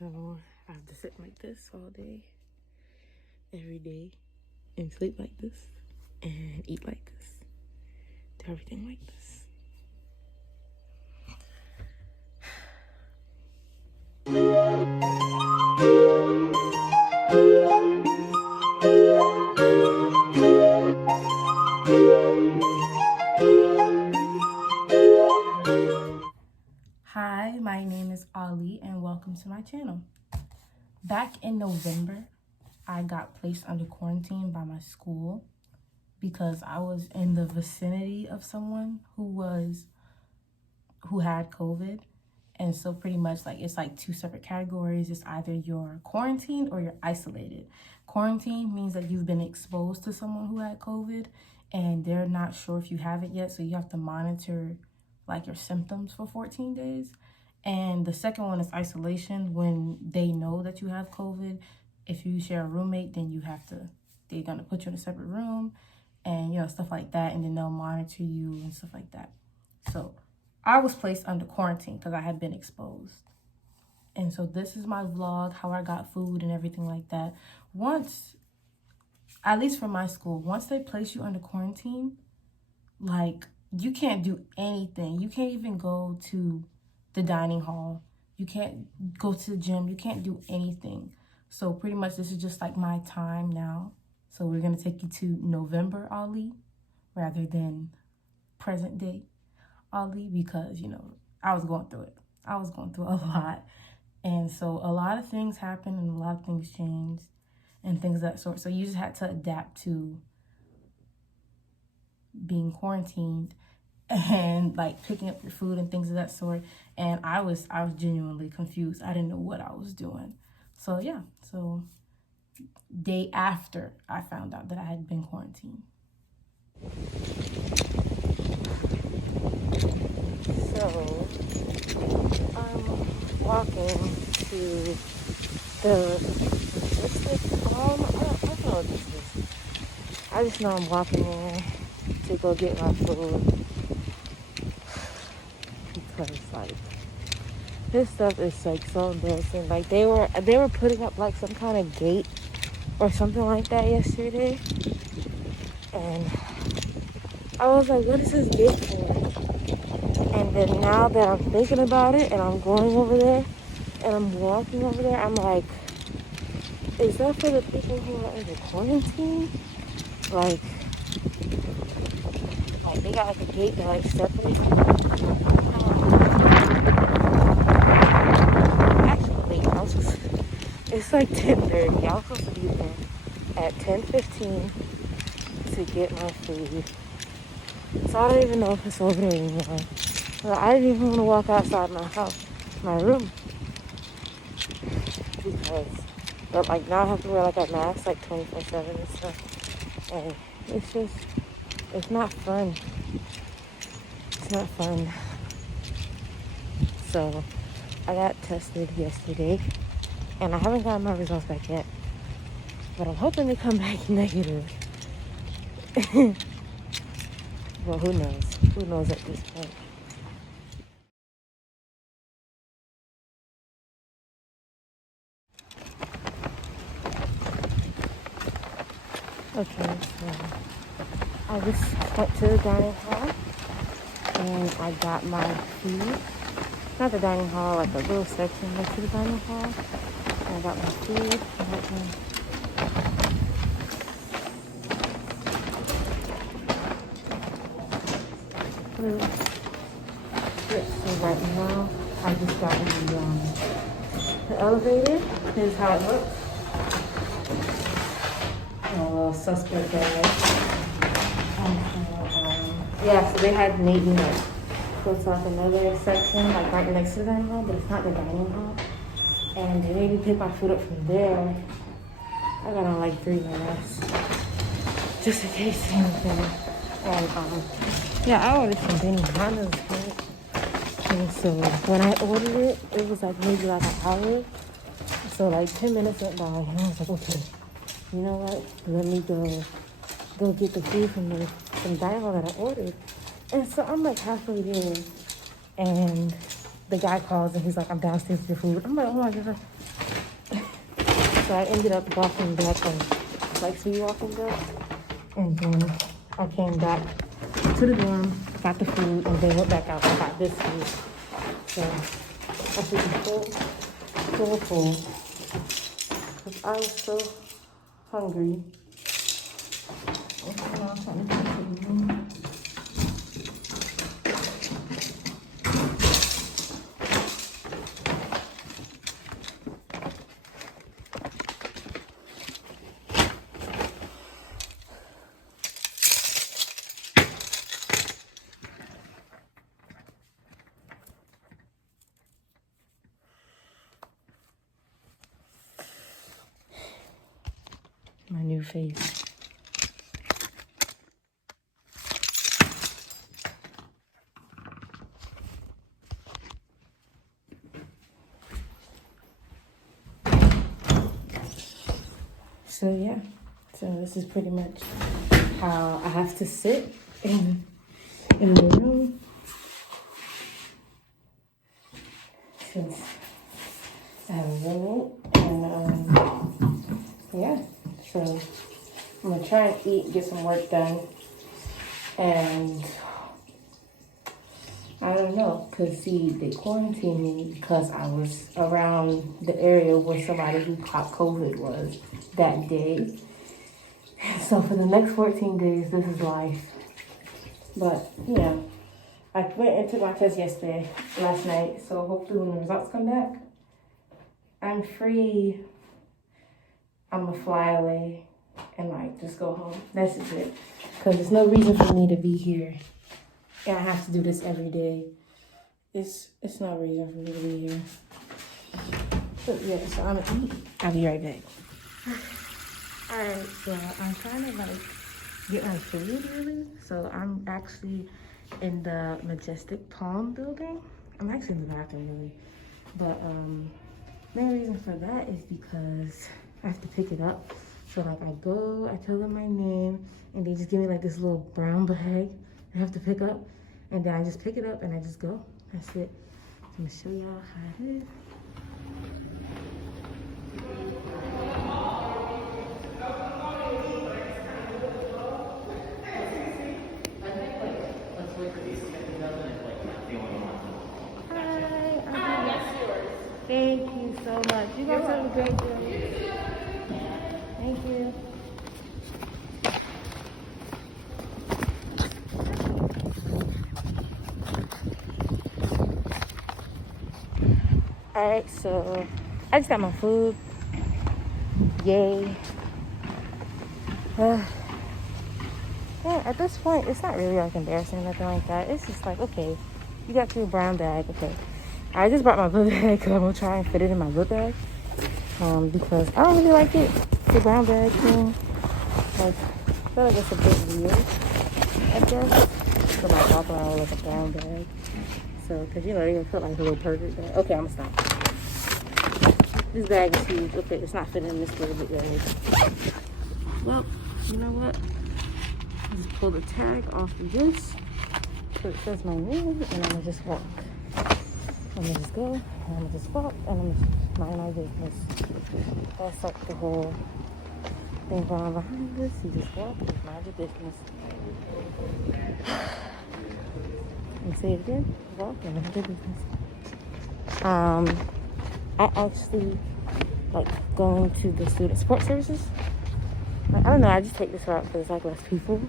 So I have to sit like this all day, every day, and sleep like this, and eat like this, do everything like this. Hi, my name is Ali and welcome to my channel. Back in November, I got placed under quarantine by my school because I was in the vicinity of someone who had COVID. And so pretty much it's like two separate categories. It's either you're quarantined or you're isolated. Quarantine means that you've been exposed to someone who had COVID and they're not sure if you have it yet. So you have to monitor like your symptoms for 14 days. And the second one is isolation, when they know that you have COVID. If you share a roommate, then they're gonna put you in a separate room and stuff like that. And then they'll monitor you and stuff like that. So I was placed under quarantine because I had been exposed. And so this is my vlog, how I got food and everything like that. Once, at least for my school, once they place you under quarantine, like you can't do anything. You can't even go to the dining hall. You can't go to the gym. You can't do anything. So pretty much this is just like my time now. So we're going to take you to November Ali rather than present day Ali, because I was going through it. I was going through a lot. And so a lot of things happened and a lot of things changed and things of that sort. So you just had to adapt to being quarantined and like picking up your food and things of that sort. And I was genuinely confused. I didn't know what I was doing. So yeah, so day after I found out that I had been quarantined. So I'm walking to I don't know what this is. I just know I'm walking there to go get my food because this stuff is so embarrassing. Like they were putting up like some kind of gate or something like that yesterday, and I was like, what is this gate for? And then now that I'm thinking about it and I'm going over there and I'm walking over there, I'm like, is that for the people who are under quarantine? Like they got like a gate that separates them. Actually, it's like 10:30. I was supposed to be there at 10:15 to get my food. So I don't even know if it's over there anymore. But I didn't even want to walk outside my house, my room. But now I have to wear a mask 24/7 and stuff. And it's not fun. It's not fun. So I got tested yesterday and I haven't gotten my results back yet. But I'm hoping they come back negative. Well, who knows? Who knows at this point? Okay, so I just went to the dining hall and I got my food. Not the dining hall, like a little section next to the dining hall. And I got my food. So right now, I just got in the elevator. Here's how it looks. A little suspect area. Yeah, so they had made me go to another section, right next to the dining hall, but it's not the dining hall. And they made me pick my food up from there. I got on 3 minutes, just in case anything. And yeah, I ordered some bananas, right? And so when I ordered it, it was maybe an hour. So 10 minutes went by, and I was like, okay, you know what? Let me go get the food from the dining hall that I ordered. And so I'm halfway there, and the guy calls and he's like, I'm downstairs with your food. I'm like, oh my God. So I ended up walking back on like speed walking back. And then I came back to the dorm, got the food, and then went back out and got this food. So I should be full. Because I was so hungry. Okay, now I'm trying to get to the room. My new face. So yeah, so this is pretty much how I have to sit in the room since I have a roommate, and yeah, so I'm gonna try and eat, get some work done, and I don't know, cause see, they quarantined me because I was around the area where somebody who caught COVID was that day. So for the next 14 days, this is life. But yeah, I went and took my test last night. So hopefully when the results come back, I'm free. I'm gonna fly away and like just go home. That's just it. Cause there's no reason for me to be here. And I have to do this every day. It's no reason for me to be here. So yeah, so I'm gonna eat. I'll be right back. Alright, so I'm trying to like get my food really. So I'm actually in the Majestic Palm building. I'm actually in the bathroom really. But main reason for that is because I have to pick it up. So like I go, I tell them my name, and they just give me like this little brown bag I have to pick up. And then I just pick it up and I just go. That's it. I'm gonna show y'all how it is. Thank you so much. You guys have a great day. Thank you. Alright, so I just got my food. Yay. Yeah, at this point, it's not really like embarrassing or nothing like that. It's just like, okay, you got your brown bag, okay. I just brought my book bag because I'm going to try and fit it in my book bag. Because I don't really like it, the brown bag thing. Like, I feel like it's a bit weird, I guess. To like walk around with like a brown bag. So, because you know, you're going to feel like a little pervert bag. Okay, I'm going to stop. This bag is huge. Okay, it's not fitting in this little bit bag. Well, you know what? Just pull the tag off of this. So it says my name, and I'm going to just walk. I'm gonna just go, and I'm gonna just walk, and I'm gonna mind my business. That's like the whole thing going on behind this. You just walk, and just mind your business. And say it again, walk, and mind your business. I actually like going to the student support services. Like, I don't know, I just take this route because it's like less people.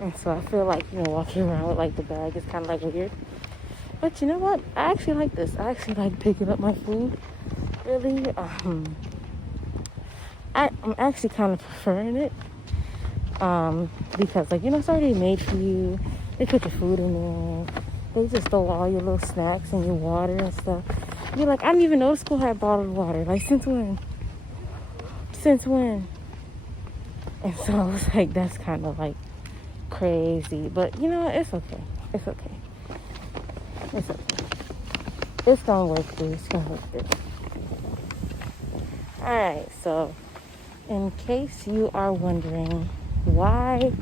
And so I feel like, you know, walking around with like the bag is kind of like weird. But you know what? I actually like this. I actually like picking up my food. Really, I'm actually kind of preferring it. Because like, you know, it's already made for you. They put your food in there. They just throw all your little snacks and your water and stuff. You're like, I didn't even know the school had bottled water. Like, since when? Since when? And so I was like, that's kind of like crazy. But you know what? It's okay. It's okay. It's okay. It's gonna work through. It's gonna work through. Alright, so in case you are wondering why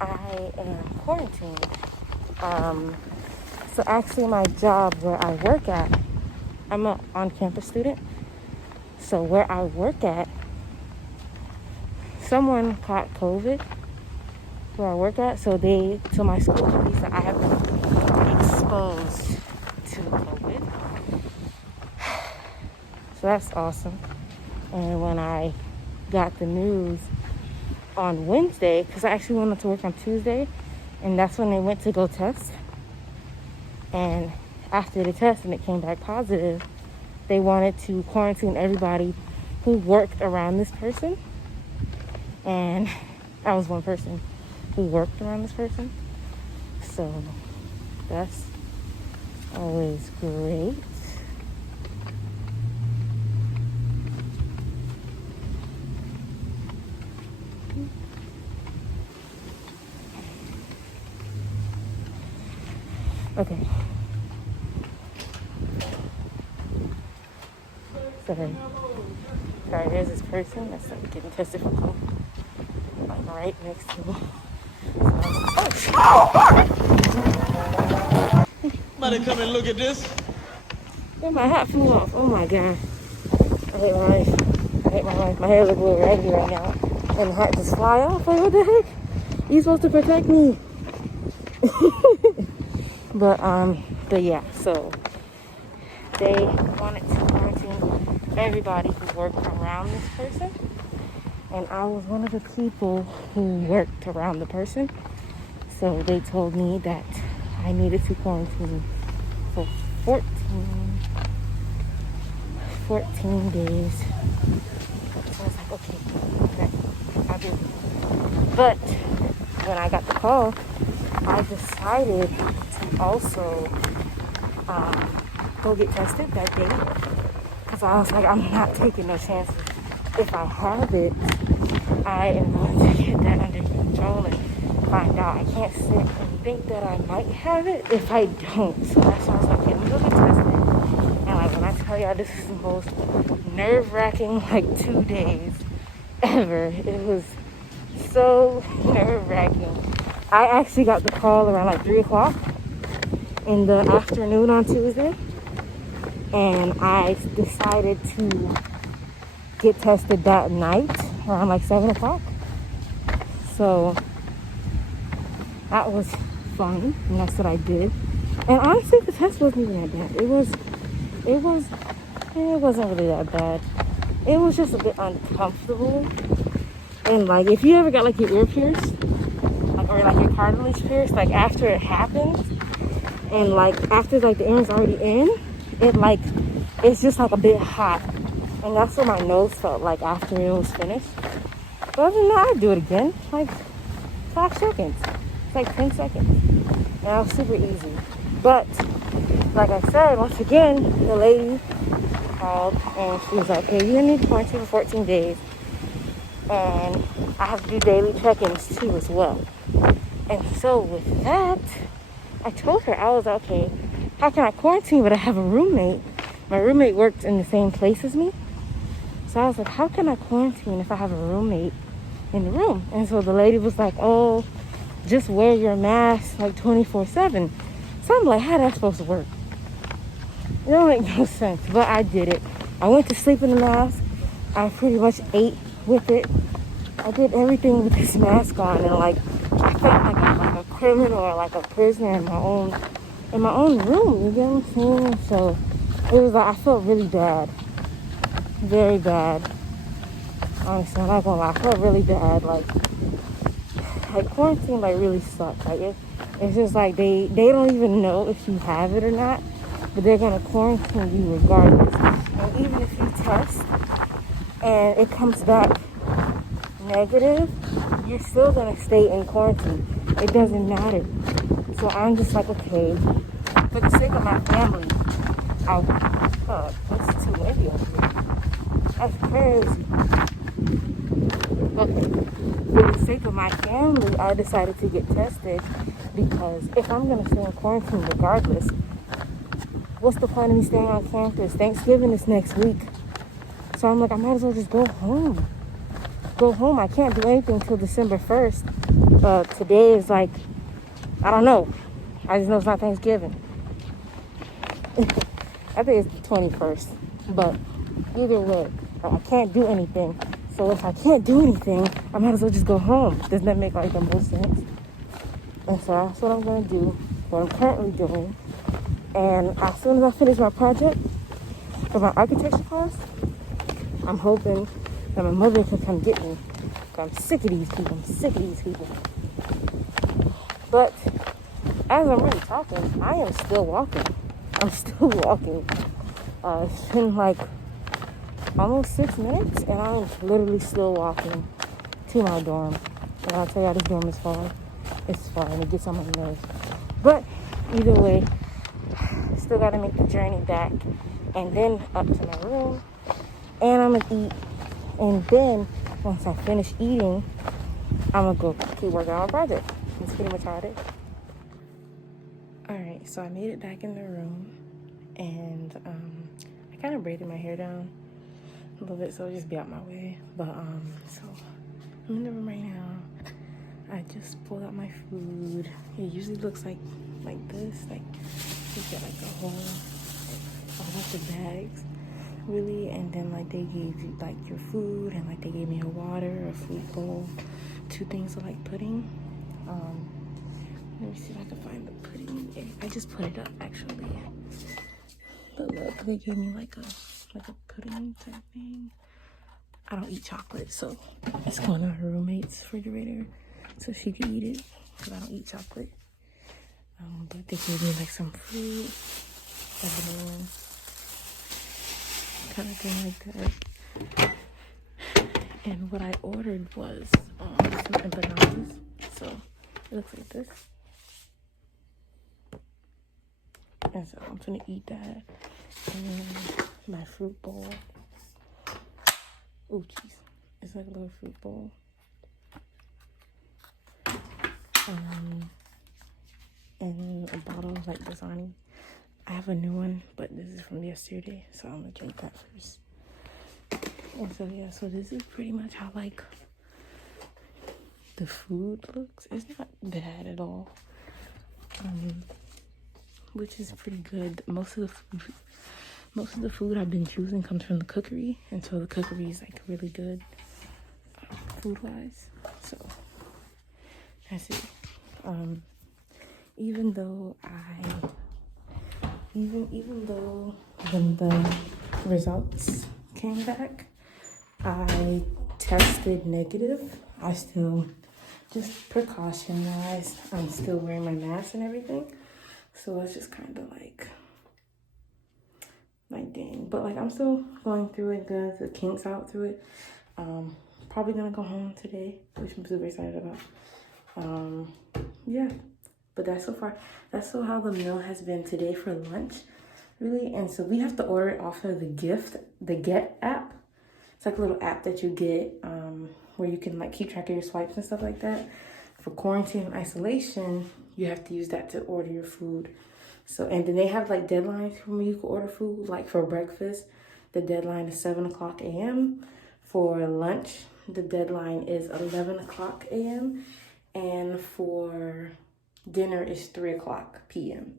I am quarantined, so actually my job where I work at, I'm an on-campus student. So where I work at, someone caught COVID where I work at. So my school told me that I have been exposed to COVID. So that's awesome. And when I got the news on Wednesday, because I actually went to work on Tuesday, and that's when they went to go test. And after the test and it came back positive, they wanted to quarantine everybody who worked around this person. And I was one person who worked around this person. So that's always great. Okay. Sorry, there's this person that's like getting tested for COVID, like right next to me. Somebody come and look at this. Oh, my hat flew off. Oh my god. I hate my life. My hair looks a little raggedy right now. And the hat just fly off. Like, what the heck? You're supposed to protect me. But yeah, so they wanted to quarantine everybody who worked around this person. And I was one of the people who worked around the person. So they told me that I needed to quarantine for 14 days. So I was like, okay, I'll do it. But when I got the call, I decided to also go get tested that day. Because I was like, I'm not taking no chances. If I have it, I am going to get that under control and find out. I can't sit and think that I might have it if I don't. So that's why I was like, okay, let me go get tested. And like, when I tell y'all, this is the most nerve-wracking, like, 2 days ever. It was so nerve-wracking. I actually got the call around like 3 o'clock in the afternoon on Tuesday. And I decided to get tested that night around like 7 o'clock. So that was fun, and that's what I did. And honestly, the test wasn't even that bad. It wasn't really that bad. It was just a bit uncomfortable. And like, if you ever got like your ear pierced, like, or like your cartilage pierced, like after it happens, and like after like the earring's already in, it's just like a bit hot. And that's what my nose felt like after it was finished. But other than that, I'd do it again, like 5 seconds. It's like 10 seconds. And that was super easy. But like I said, once again, the lady called and she was like, hey, you're gonna need to quarantine for 14 days. And I have to do daily check-ins too as well. And so with that, I told her, I was like, okay, how can I quarantine but I have a roommate? My roommate worked in the same place as me. So I was like, how can I quarantine if I have a roommate in the room? And so the lady was like, oh, just wear your mask like 24/7. So I'm like, how that's supposed to work? It don't make no sense, but I did it. I went to sleep in the mask. I pretty much ate with it. I did everything with this mask on, and like I felt like a criminal or like a prisoner in my own room. You get what I'm saying? So it was like I felt really bad, very bad. Honestly, I'm not gonna lie, I felt really bad. Like quarantine like really sucks. Like it's just like they don't even know if you have it or not, but they're gonna quarantine you regardless. And even if you test and it comes back negative, you're still gonna stay in quarantine. It doesn't matter. So I'm just like, okay, for the sake of my family, it's too windy over here. That's crazy. Okay, for the sake of my family, I decided to get tested because if I'm gonna stay in quarantine regardless, what's the point of me staying on campus? Thanksgiving is next week. So I'm like, I might as well just go home. I can't do anything until December 1st. Today is like, I don't know. I just know it's not Thanksgiving. I think it's the 21st. But either way, I can't do anything. So if I can't do anything, I might as well just go home. Doesn't that make like the most sense? And so that's what I'm gonna do, what I'm currently doing. And as soon as I finish my project for my architecture class, I'm hoping that my mother can come get me. I'm sick of these people. But as I'm really talking, I am still walking. I'm still walking. It's been like almost 6 minutes, and I'm literally still walking to my dorm. And I'll tell y'all, this dorm is far. It's far, and it gets on my nerves. But either way, still gotta make the journey back, and then up to my room, and I'm gonna eat. And then once I finish eating, I'm gonna go keep working on my project. That's pretty much how it is. All right, so I made it back in the room, and I kind of braided my hair down a little bit so it'll just be out my way. But so I'm in the room right now. I just pulled out my food. It usually looks like this, like you get like a bunch of bags, really, and then like they gave you like your food, and like they gave me a water, a fruit bowl, 2 things of like pudding. Let me see if I can find the pudding. I just put it up actually. But look, they gave me like a pudding type thing. I don't eat chocolate, so it's going in her roommate's refrigerator so she can eat it, because I don't eat chocolate. But they gave me like some fruit, like banana, kind of thing like that. And what I ordered was some empanadas. So it looks like this. And so I'm gonna eat that. And my fruit bowl. Oh, jeez. It's like a little fruit bowl. And a bottle of like Dasani. I have a new one, but this is from yesterday, so I'm gonna drink that first. And so yeah, so this is pretty much how like the food looks. It's not bad at all. Which is pretty good. Most of the food I've been choosing comes from the cookery, and so the cookery is like really good food-wise. So that's it. Even though when the results came back, I tested negative, I still, just precaution-wise, I'm still wearing my mask and everything. So it's just kind of like dang. But like I'm still going through it, good, the kinks out through it. Probably gonna go home today, which I'm super excited about. Yeah, but that's so how the meal has been today for lunch, really. And so we have to order it off of the Get app. It's like a little app that you get where you can like keep track of your swipes and stuff like that. For quarantine and isolation, you have to use that to order your food. So, and then they have like deadlines for when you can order food. Like for breakfast, the deadline is 7 o'clock a.m. For lunch, the deadline is 11 o'clock a.m. And for dinner is 3 o'clock p.m.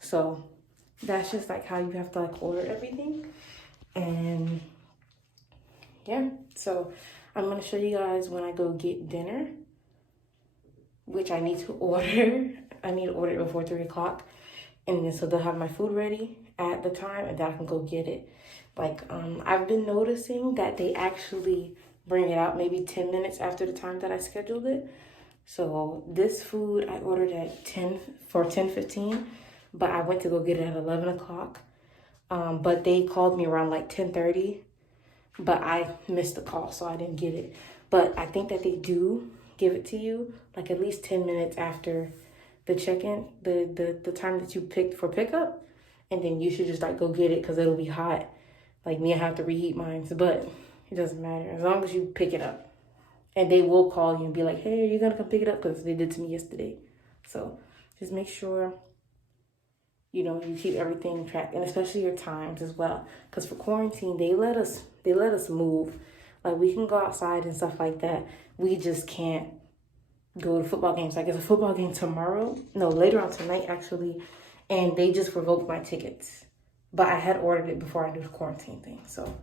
So that's just like how you have to like order everything. And yeah, so I'm gonna show you guys when I go get dinner, which I need to order. I need to order it before 3 o'clock. And then so they'll have my food ready at the time, and then I can go get it. Like, I've been noticing that they actually bring it out maybe 10 minutes after the time that I scheduled it. So this food I ordered at 10:15, but I went to go get it at 11 o'clock. But they called me around like 10:30, but I missed the call, so I didn't get it. But I think that they do give it to you like at least 10 minutes after the check-in, the time that you picked for pickup, and then you should just like go get it because it'll be hot. Like me, I have to reheat mine, but it doesn't matter as long as you pick it up. And they will call you and be like, hey, are you gonna come pick it up? Because they did to me yesterday. So just make sure, you keep everything tracked, and especially your times as well. Because for quarantine, they let us move. Like we can go outside and stuff like that. We just can't go to football games. Like it's a football game tomorrow. No, later on tonight actually. And they just revoked my tickets. But I had ordered it before I knew the quarantine thing. So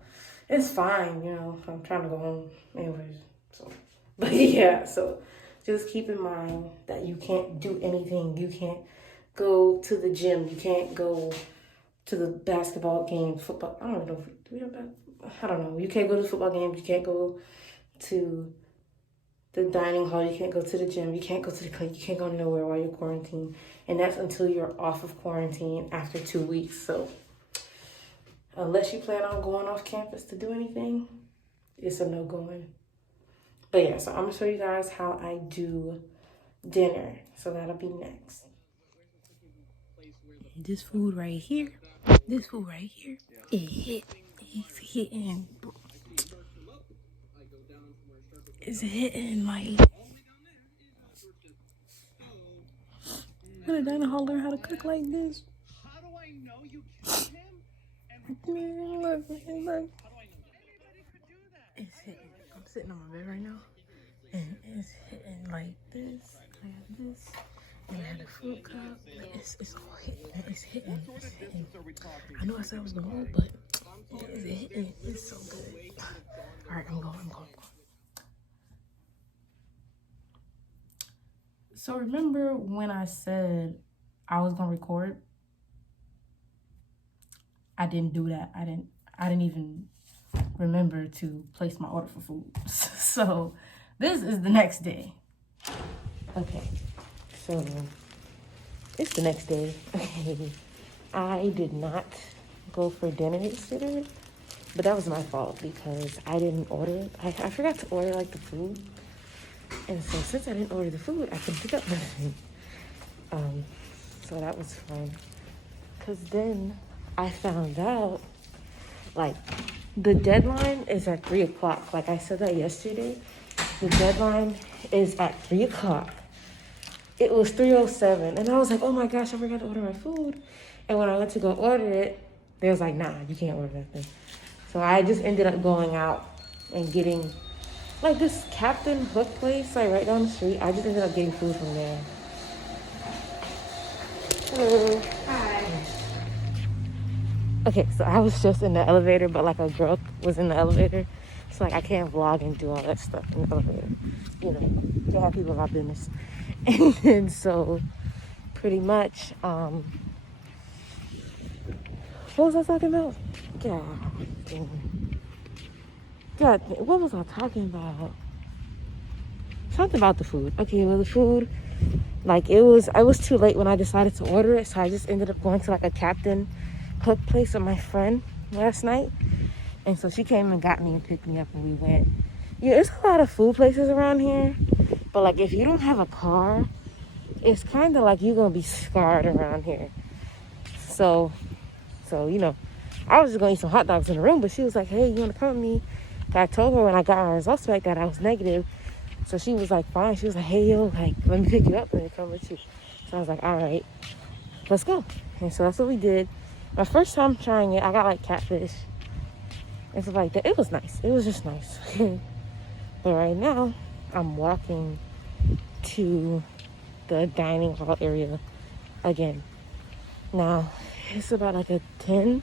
it's fine, you know. I'm trying to go home anyways. So, but yeah, so just keep in mind that you can't do anything. You can't go to the gym. You can't go to the basketball game, football. I don't even know. Do we have that? I don't know. You can't go to the football games. You can't go to the dining hall. You can't go to the gym. You can't go to the clinic. You can't go nowhere while you're quarantined. And that's until you're off of quarantine after 2 weeks. So unless you plan on going off campus to do anything, it's a no going. But yeah, so I'm gonna show you guys how I do dinner. So that'll be next. This food right here, it's hitting. It's hitting like. When did Dana Hall learn how to cook like this? Man, look. It's hitting. I'm sitting on my bed right now, and it's hitting like this. I have this, and I have the fruit cup. It's all hitting. It's hitting. I know I said I was gonna, but it's hitting. It's so good. All right, I'm going. So remember when I said I was gonna record? I didn't do that. I didn't even remember to place my order for food. So this is the next day. Okay, so it's the next day. I did not go for dinner yesterday, but that was my fault because I didn't order it. I forgot to order like the food. And so since I didn't order the food, I couldn't pick up nothing. So that was fun. Cause then I found out like the deadline is at 3 o'clock. Like I said that yesterday. The deadline is at 3 o'clock. It was 3:07. And I was like, oh my gosh, I forgot to order my food. And when I went to go order it, they was like, nah, you can't order that thing. So I just ended up going out and getting like this Captain Hook place, like right down the street. I just ended up getting food from there. Hello. Hi. Okay, so I was just in the elevator, but like a girl was in the elevator. So like I can't vlog and do all that stuff in the elevator. You know, you have people about business. And then so pretty much, what was I talking about? God, what was I talking about? Something about the food. Okay, well the food, like I was too late when I decided to order it, so I just ended up going to like a Captain Hook place with my friend last night. And so she came and got me and picked me up and we went. Yeah, there's a lot of food places around here, but like if you don't have a car, it's kind of like you're gonna be scarred around here. So you know, I was just gonna eat some hot dogs in the room, but she was like, hey, you wanna come with me? I told her when I got my results back that I was negative. So she was like, fine. She was like, hey, yo, like, let me pick you up and come with you. So I was like, all right, let's go. And so that's what we did. My first time trying it, I got like catfish and stuff like that. It was nice. It was just nice. But right now, I'm walking to the dining hall area again. Now, it's about like a 10,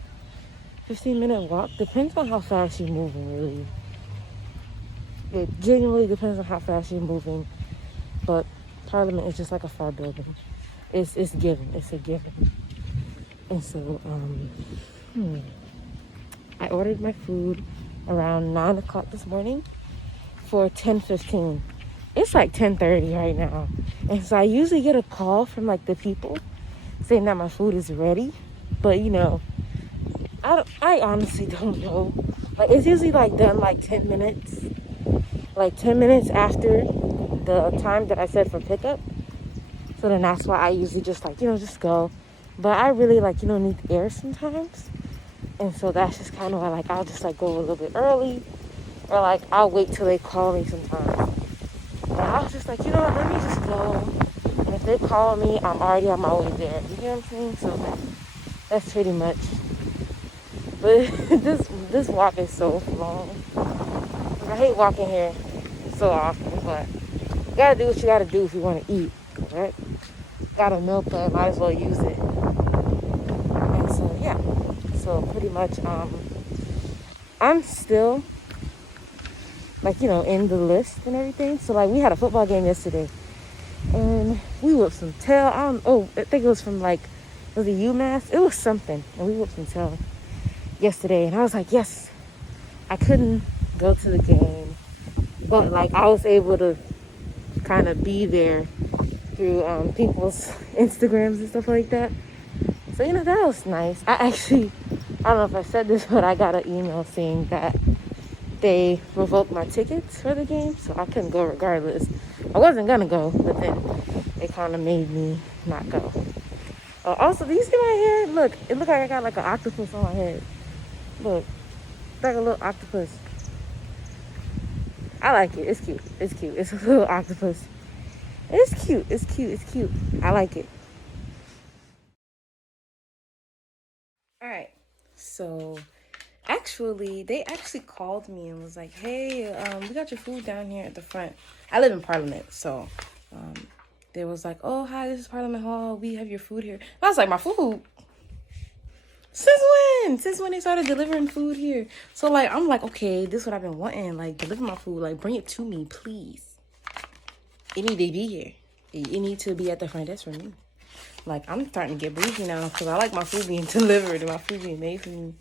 15-minute walk. Depends on how fast you're moving, really. It genuinely depends on how fast you're moving. But Parliament is just like a far building. It's given. It's a given. And so, I ordered my food around 9 o'clock this morning for 10:15. It's like 10:30 right now. And so I usually get a call from like the people saying that my food is ready. But you know, I honestly don't know. Like it's usually like done like 10 minutes. Like 10 minutes after the time that I said for pickup. So then that's why I usually just like, you know, just go. But I really like, you know, need air sometimes. And so that's just kind of why like I'll just like go a little bit early. Or like I'll wait till they call me sometimes. But I was just like, you know what, let me just go. And if they call me, I'm already on my way there. You know what I'm saying? So that's pretty much. But this walk is so long. I hate walking here so often, but you gotta do what you gotta do if you want to eat, right? Got a meal plan, might as well use it. And so yeah, so pretty much I'm still, like, in the list and everything. So, like, we had a football game yesterday. And we whooped some tail. I think it was from, like, was it UMass? It was something. And we whooped some tail yesterday. And I was like, yes, I couldn't go to the game. But, like, I was able to kind of be there through people's Instagrams and stuff like that. So, that was nice. I don't know if I said this, but I got an email saying that they revoked my tickets for the game, so I couldn't go regardless. I wasn't gonna go, but then they kind of made me not go. Also, do you see my hair? Look, it looks like I got like an octopus on my head. Look, it's like a little octopus. I like it. It's cute. It's cute. It's a little octopus. It's cute. It's cute. It's cute. I like it. All right. So, they actually called me and was like, hey, we got your food down here at the front. I live in Parliament, so they was like, oh, hi, this is Parliament Hall. We have your food here. I was like, my food? Since when? Since when they started delivering food here? So, like, I'm like, okay, this is what I've been wanting. Like, deliver my food. Like, bring it to me, please. It need to be here. It need to be at the front desk for me. Like, I'm starting to get bougie now because I like my food being delivered and my food being made for me.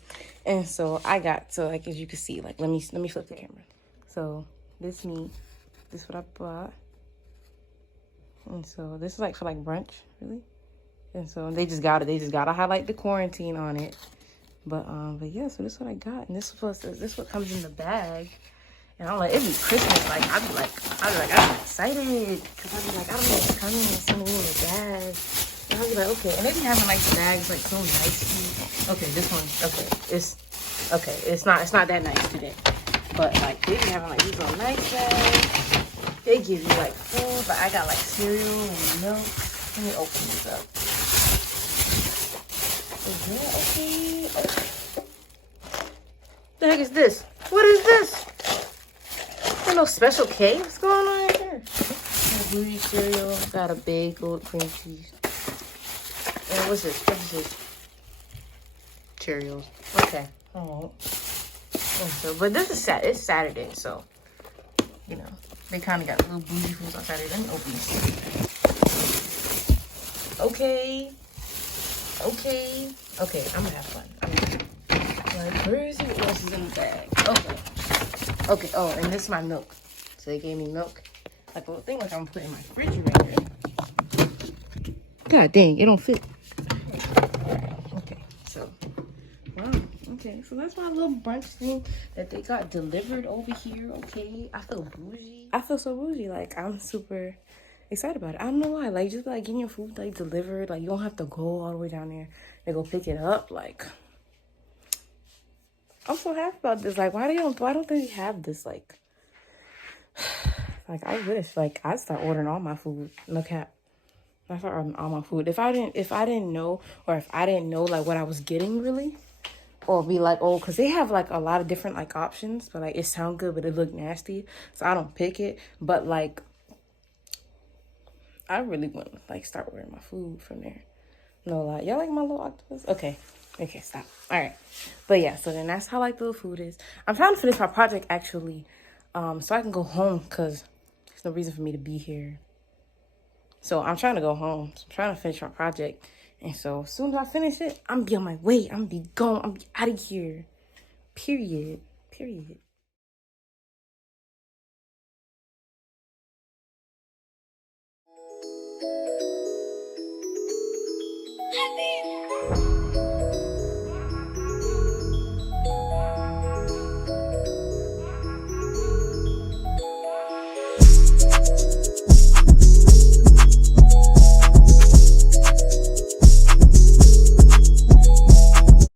And so like, as you can see, like, let me flip the camera. So this meat, this is what I bought. And so this is like for like brunch, really. And so they just got it. They just gotta highlight the quarantine on it. But yeah, so this is what I got. And this is what comes in the bag. And I'm like, it'd be Christmas. Like, I'm excited. Cause I'd be like, I don't know what's coming. It's something in the bag. And I'll be like, okay. And they be having like bags like so nice. Okay, this one, it's not that nice today. But like they be having like these little nice bags. They give you like food, but I got like cereal and milk. Let me open these up. Yeah, okay. The heck is this? What is this? There's no special K? What's going on here? Got a bougie cereal, got a bagel, cream cheese. And what's this? What is this? Cheerios. Okay. Alright. So, but this is it's Saturday, so they kind of got little bougie foods on Saturday. Let me open this. Okay. I'm gonna have fun. Like, where is it? What else is in the bag? Okay. Oh, and this is my milk. So they gave me milk. Like a little thing like I'm gonna put in my refrigerator. God dang, it don't fit. Okay, so wow. Okay, so that's my little brunch thing that they got delivered over here. Okay, I feel bougie. I feel so bougie. Like, I'm super excited about it. I don't know why. Like, just like getting your food like delivered. Like, you don't have to go all the way down there and go pick it up. Like, I'm so happy about this. Like, why don't they have this? Like I wish. Like, I'd start ordering all my food. No cap. I start ordering all my food. If I didn't know, or if I didn't know like what I was getting really. Or be like, oh, because they have like a lot of different like options, but like it sound good, but it look nasty, so I don't pick it. But like, I really want to like start ordering my food from there. No lie, y'all like my little octopus? Okay, stop. All right, but yeah, so then that's how like the little food is. I'm trying to finish my project actually, so I can go home because there's no reason for me to be here. So I'm trying to go home. So I'm trying to finish my project. And so as soon as I finish it, I'm be on my way. I'm be gone. I'm be out of here. Period.